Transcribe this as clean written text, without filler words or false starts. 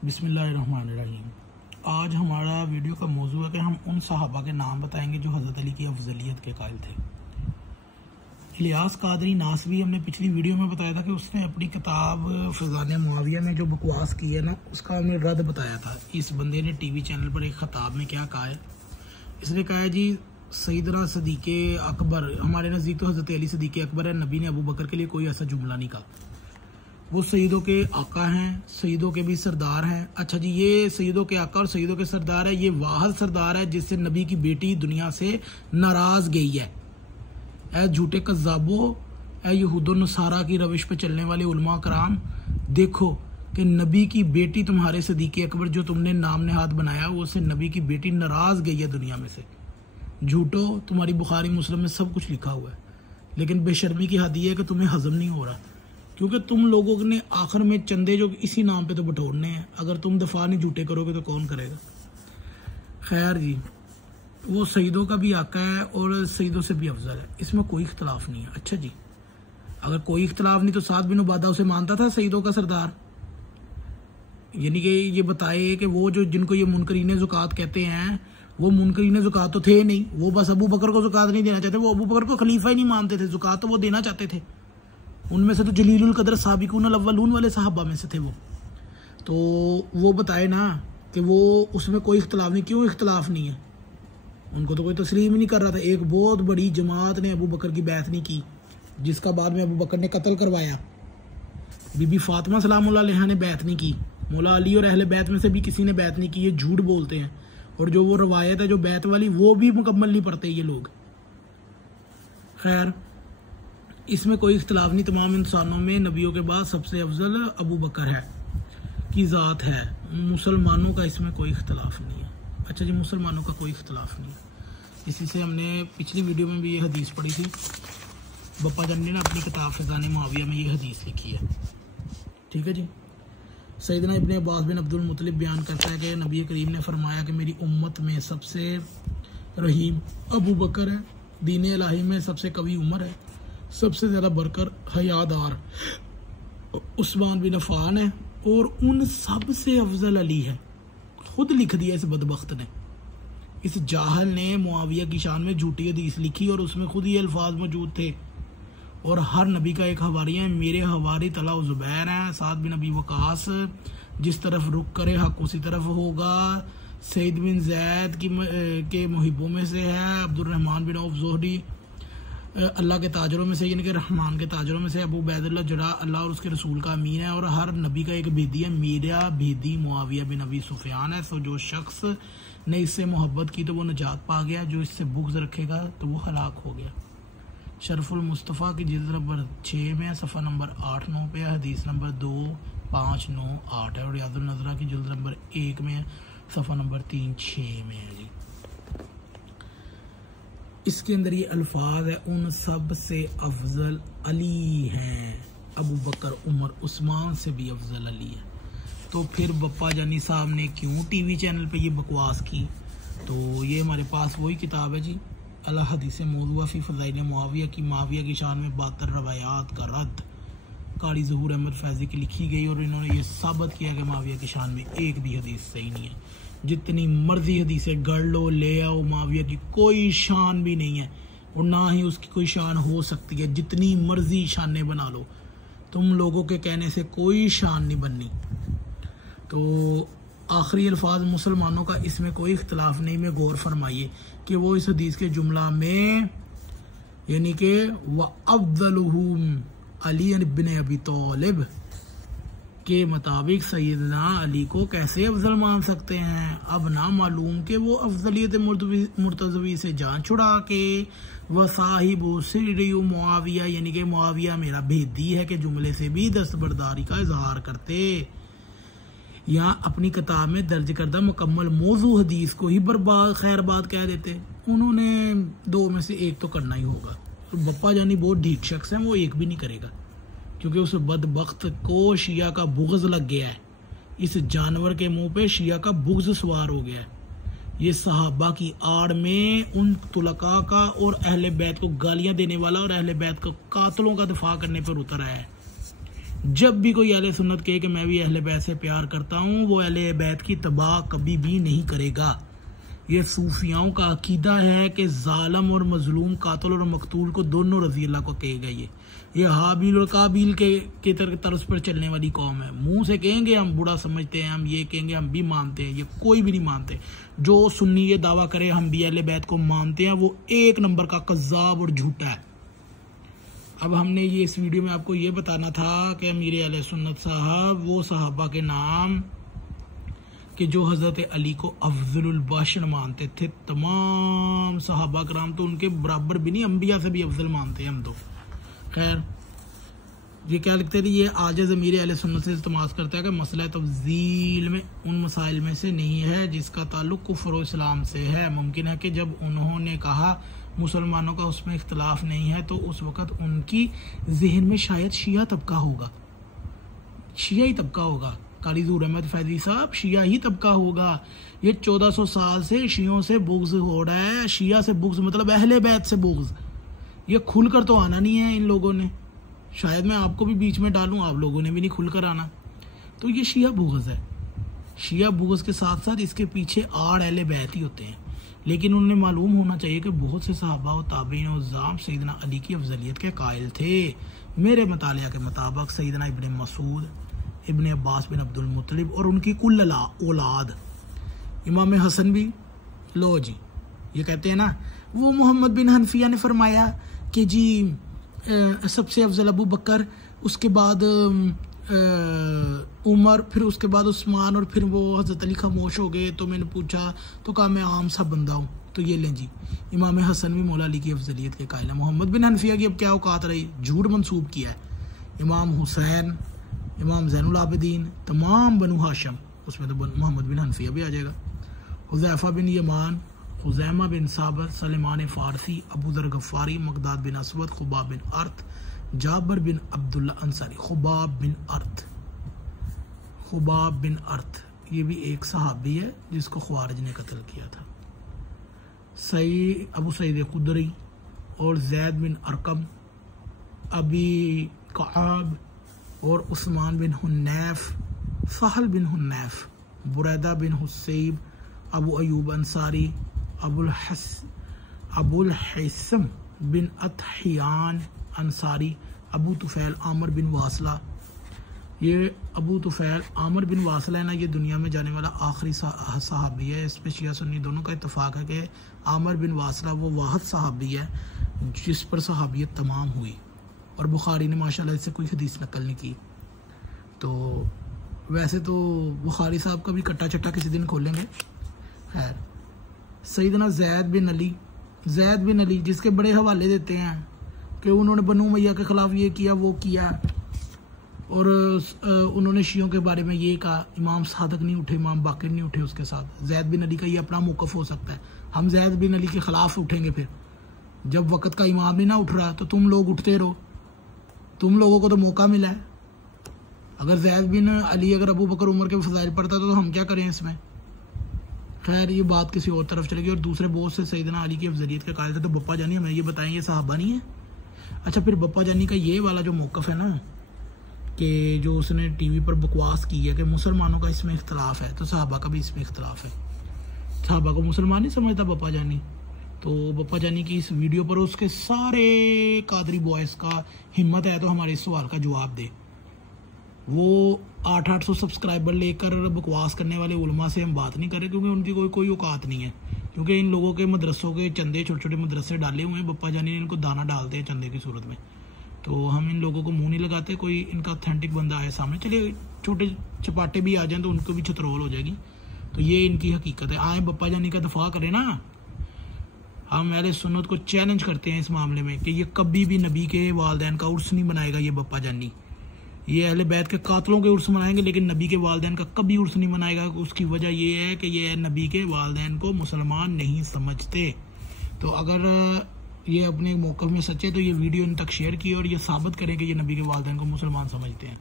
बिस्मिल्लाहिर्रहमानिर्रहीम। आज हमारा वीडियो का मौजू है कि हम उन सहाबा के नाम बताएंगे जो हज़रत अली की अफजलियत के कायल थे। इलियास कादरी नासवी हमने पिछली वीडियो में बताया था कि उसने अपनी किताब फ़िज़ान मुआविया में जो बकवास की है ना, उसका हमें रद्द बताया था। इस बंदे ने टीवी चैनल पर एक खताब में क्या कहा है, इसने कहा है जी सईदना सदीक़ अकबर, हमारे नज़दीक तो हज़रत अली सदीक़ अकबर है, नबी ने अबू बकर के लिए कोई ऐसा जुमला नहीं कहा। वो सईदों के आका हैं, सईदों के भी सरदार हैं। अच्छा जी, ये सईदों के आका और सईदों के सरदार है, ये वाहद सरदार है जिससे नबी की बेटी दुनिया से नाराज गई है। ऐ झूठे कज़्ज़ाबो, ऐ यहूदो नसारा की रविश पे चलने वाले उलमा कराम, देखो कि नबी की बेटी तुम्हारे सदीक़ अकबर जो तुमने नाम नेहाद बनाया, वो से नबी की बेटी नाराज गई है दुनिया में से। झूठो, तुम्हारी बुखारी मुस्लिम में सब कुछ लिखा हुआ है, लेकिन बेशर्मी की हद ये है कि तुम्हें हजम नहीं हो रहा, क्योंकि तुम लोगों ने आखिर में चंदे जो इसी नाम पे तो बटोरने हैं। अगर तुम दफा नहीं झूठे करोगे तो कौन करेगा। खैर जी, वो सईदों का भी आका है और सईदों से भी अफजल है, इसमें कोई इख्तलाफ नहीं है। अच्छा जी, अगर कोई इख्तलाफ नहीं तो साद बिन उबादा उसे मानता था सईदों का सरदार। यानी कि ये बताए कि वो जो जिनको ये मुनकरीन ज़ुकात कहते हैं, वो मुनकरीन ज़ुकात तो थे नहीं, वो बस अबू बकर को ज़ुकात नहीं देना चाहते, वो अबू बकर को खलीफा ही नहीं मानते थे, ज़ुकात तो वो देना चाहते थे। उनमें से तो जलीलुल कदर साबिकून अल अव्वलून वाले सहाबा में से थे वो। तो वो बताए ना कि वो उसमें कोई इख्तलाफ नहीं। क्यों इख्तलाफ नहीं है? उनको तो कोई तस्लीम ही नहीं कर रहा था। एक बहुत बड़ी जमात ने अबू बकर की बैत नहीं की, जिसका बाद में अबू बकर ने कत्ल करवाया। बीबी फातिमा सलामुल्लाह अलैहा ने बैत नहीं की, मौला अली और अहले बैत में से भी किसी ने बैत नहीं की। ये झूठ बोलते हैं, और जो वो रवायत है जो बैत वाली, वो भी मुकम्मल नहीं पढ़ते ये लोग। खैर, इसमें कोई इख्तलाफ नहीं। तमाम इंसानों में नबियों के बाद सबसे अफजल अबू बकर है की ज़ात है। मुसलमानों का इसमें कोई इख्तलाफ नहीं है। अच्छा जी, मुसलमानों का कोई इख्तलाफ नहीं है। इसी से हमने पिछली वीडियो में भी ये हदीस पढ़ी थी। बप्पा जान ने अपनी किताब फ़िज़ान मुआविया में ये हदीस लिखी है। ठीक है जी। सैयदना इब्ने अब्बास बिन अब्दुल मुत्तलिब बयान करता है कि नबी करीम ने फरमाया कि मेरी उम्मत में सबसे रहीम अबू बकर है, दीन इलाही में सबसे कवी उमर है, सबसे ज़्यादा बरकर हयादार उस्मान बिन अफ़ान है, और उन सब से अफजल अली है। खुद लिख दिया इस बदबख्त ने। इस जाहल ने मुआविया की शान में झूठी हदीस लिखी और उसमें खुद ये अल्फाज मौजूद थे। और हर नबी का एक हवारी है, मेरे हवारी तला ज़ुबैर हैं, साद बिन अबी वकास, जिस तरफ रुख करे हक उसी तरफ होगा। सईद बिन जैद के मुहिबों में से है। अब्दुर्रहमान बिन औफ ज़ोहरी अल्लाह के ताजरों में से, यानी कि रहमान के ताजरों में से। अबू उबैदुल्लाह जरा अल्लाह और उसके रसूल का अमीन है, और हर नबी का एक भेदी है। मेरा भेदी मुआविया बिन अबी सुफियान है। सो जो शख्स ने इससे मोहब्बत की तो वो नजात पा गया, जो इससे बुग़्ज़ रखेगा तो वो हलाक हो गया। शरफुल मुस्तफ़ा की जिल्द नंबर 6 में, सफ़ा नंबर 8-9 पे, हदीस नंबर 2-5-9-8 है। और यादुल नज़रा की जिल्द नंबर 1 में, सफ़ा नंबर 3-6 में है जी। इसके अंदर ये अल्फाज है, उन सब से अफजल अली हैं। अबू बकर, उमर, उस्मान से भी अफजल अली है। तो फिर बप्पा जानी साहब ने क्यों टीवी चैनल पे ये बकवास की? तो ये हमारे पास वही किताब है जी, अल हदीस मौज़ूआ फ़ी फ़ज़ाइल मुआविया की, मुआविया की शान में 72 रवायात का रद्द कारी ज़हूर अहमद फैज़ी की लिखी गई। और इन्होंने ये साबित किया कि मुआविया की शान में एक भी हदीस सही नहीं है। जितनी मर्जी हदीसें गढ़ लो, ले आओ, मुआविया की कोई शान भी नहीं है, और ना ही उसकी कोई शान हो सकती है। जितनी मर्जी शानें बना लो, तुम लोगों के कहने से कोई शान नहीं बननी। तो आखिरी अल्फाज मुसलमानों का इसमें कोई इख्तलाफ नहीं। में गौर फरमाइए कि वो इस हदीस के जुमला में, यानी कि व अफ़ज़लुहुम अली इब्न अबी तालिब के मुताबिक सैयदना अली को कैसे अफजल मान सकते हैं? अब ना मालूम कि वो अफजलियत मुर्तज़वी से जान छुड़ा के वह साहिब सिरी मुआविया, यानी कि मुआविया मेरा भेदी है, के जुमले से भी दस्तबरदारी का इजहार करते, या अपनी किताब में दर्ज करदा मुकम्मल मौजू हदीस को ही बर्बाद खैरबाद कह देते। उन्होंने दो में से एक तो करना ही होगा। तो बप्पा जानी बहुत ढीठ शख्स हैं, वो एक भी नहीं करेगा, क्योंकि उस बदबख्त को शिया का बुग़्ज़ लग गया है। इस जानवर के मुंह पे शिया का बुग़्ज़ सवार हो गया है। ये सहाबा की आड़ में उन तुलका का और अहले बैत को गालियां देने वाला और अहले बैत को कातलों का दिफा करने पर उतर आया है। जब भी कोई अहले सुन्नत कहे कि मैं भी अहले बैत से प्यार करता हूँ, वो अहले बैत की तबाह कभी भी नहीं करेगा। ये सूफियाओं का अकीदा है कि जालिम और मजलूम, कातिल और मकतूल को दोनों रज़ी अल्लाह को कहेगा। ये हाबिल और काबिल के तर्ज पर चलने वाली कौम है। मुंह से कहेंगे हम बुरा समझते हैं, हम ये कहेंगे हम भी मानते हैं, ये कोई भी नहीं मानते। जो सुन्नी ये दावा करे हम भी अहले बैत को मानते हैं, वो एक नंबर का कज़्ज़ाब और झूठा है। अब हमने ये इस वीडियो में आपको ये बताना था कि अमीर अहले सुन्नत साहब वो सहाबा के नाम कि जो हज़रत अली को अफज़लुल बशर मानते थे। तमाम सहाबा कराम तो उनके बराबर भी नहीं, अंबिया से भी अफजल मानते हैं हम तो। खैर, ये क्या लिखते थे, ये आजिज़ अमीर अहले सुन्नत से इस्तेमाल करता है कि मसला तफ़ज़ील में उन मसाइल में से नहीं है जिसका ताल्लुक कुफ्र और इस्लाम से है। मुमकिन है कि जब उन्होंने कहा मुसलमानों का उसमें इख्तलाफ नहीं है, तो उस वक़्त उनकी जहन में शायद शिया तबका होगा, शिया ही तबका होगा। कारी ज़ूर अहमद फैज़ी साहब, शिया ही तबका होगा। ये 1400 साल से शियों से बुग़्ज़ हो रहा है। शिया से बुग़्ज़ मतलब अहले बैत से बुग़्ज़। ये खुलकर तो आना नहीं है इन लोगों ने। शायद मैं आपको भी बीच में डालूं, आप लोगों ने भी नहीं खुलकर आना। तो ये शिया बुग़्ज़ है। शिया बुग़्ज़ के साथ साथ इसके पीछे आड़ अहले बैत ही होते हैं। लेकिन उन्हें मालूम होना चाहिए कि बहुत से सहाबा और ताबईन और ज़ाम सैयदना अली की अफजलियत के कायल थे। मेरे मुतालिया के मुताबिक सैयदना इब्न मसूद, इब्न अब्बास बिन अब्दुल मुत्तलिब और उनकी कुल औलाद, इमाम हसन भी, लो जी ये कहते हैं ना, वो मोहम्मद बिन हनफिया ने फरमाया कि जी सबसे अफजल अबू बकर, उसके बाद उमर, फिर उसके बाद उस्मान, और फिर वो हज़रत अली खामोश हो गए। तो मैंने पूछा तो कहा मैं आम सा बंदा हूँ। तो ये लें जी, इमाम हसन भी मौला अली की अफजलियत के कायल है। मोहम्मद बिन हनफिया की अब क्या औकात रही, झूठ मंसूब किया है। इमाम हुसैन, इमाम ज़ैनुल आबिदीन, तमाम बनु हाशम, उसमें तो मोहम्मद बिन हनफिया भी आ जाएगा। हुज़ैफ़ा बिन यमान, हुज़ैमा बिन साबित, सलेमान फ़ारसी, अबू ज़र गफ़ारी, मक़दाद बिन असवद, खुबाब बिन अर्त, जाबर बिन अब्दुल्ला अंसारी। खुबाब बिन अर्त ये भी एक सहाबी है जिसको ख्वारिज ने कत्ल किया था। अबू सईद खुदरी और ज़ैद बिन अरकम, अबी कआब और उस्मान बिन हुन्नैफ, सहल बिन हुन्नैफ, बुरैदा बिन हुसैब, अबू अयूब अंसारी, अबुल हैसम बिन अतहियान अंसारी, अबू तुफ़ैल आमिर बिन वासला। ये अबू तुफ़ैल आमिर बिन वासला है ना, ये दुनिया में जाने वाला आखिरी सहाबी है। इस पर शिया सुन्नी दोनों का इत्तफाक है कि आमिर बिन वासला वो वाहिद सहाबी है जिस पर सहाबियत तमाम हुई, और बुखारी ने माशाल्लाह इससे कोई हदीस नकल नहीं की। तो वैसे तो बुखारी साहब का भी कट्टा चट्टा किसी दिन खोलेंगे। खैर, सैयदना ज़ैद बिन अली जिसके बड़े हवाले देते हैं कि उन्होंने बनु मैया के ख़िलाफ़ ये किया वो किया, और उन्होंने शियों के बारे में ये कहा। इमाम सादक नहीं उठे, इमाम बाकिर नहीं उठे उसके साथ। ज़ैद बिन अली का ये अपना मौक़िफ़ हो सकता है। हम ज़ैद बिन अली के ख़िलाफ़ उठेंगे, फिर जब वक़्त का इमाम नहीं ना उठ रहा तो तुम लोग उठते रहो, तुम लोगों को तो मौका मिला है। अगर ज़ैद बिन अली अगर अबू बकर उमर के फ़ज़ाइल पढ़ता तो हम क्या करें इसमें। खैर, ये बात किसी और तरफ चलेगी। और दूसरे बहुत से सैयदना अली की अफजलियत के कायल थे। तो बप्पा जानी हमें ये बताएं ये सहाबा नहीं है। अच्छा, फिर बप्पा जानी का ये वाला जो मौक़िफ़ है ना कि जो उसने टीवी पर बकवास की है कि मुसलमानों का इसमें इख्तलाफ है, तो सहाबा का भी इसमें इख्तलाफ है। सहाबा को मुसलमान नहीं समझता बप्पा जानी। तो बप्पा जानी की इस वीडियो पर उसके सारे कादरी बॉयज़ का हिम्मत है तो हमारे इस सवाल का जवाब दे। वो 800 सब्सक्राइबर लेकर बकवास करने वाले उलमा से हम बात नहीं करें, क्योंकि उनकी कोई औकात नहीं है। क्योंकि इन लोगों के मदरसों के चंदे, छोटे छोटे मदरसे डाले हुए हैं, बप्पा जानी ने इनको दाना डालते हैं चंदे की सूरत में। तो हम इन लोगों को मुंह नहीं लगाते। कोई इनका ऑथेंटिक बंदा आए सामने, चलिए छोटे चपाटे भी आ जाएं तो उनको भी छतरोल हो जाएगी। तो ये इनकी हकीकत है। आए बप्पा जानी का दफा करें ना। हम अहले सुन्नत को चैलेंज करते हैं इस मामले में कि ये कभी भी नबी के वालदैन का उर्स नहीं मनाएगा ये बप्पा जानी। ये अहले बैत के कातलों के उर्स मनाएंगे, लेकिन नबी के वालदैन का कभी उर्स नहीं मनाएगा। उसकी वजह ये है कि ये नबी के वालदैन को मुसलमान नहीं समझते। तो अगर ये अपने मौक़िफ़ में सच्चे तो ये वीडियो इन तक शेयर किए और ये साबित करें कि ये नबी के वालदैन को मुसलमान समझते हैं।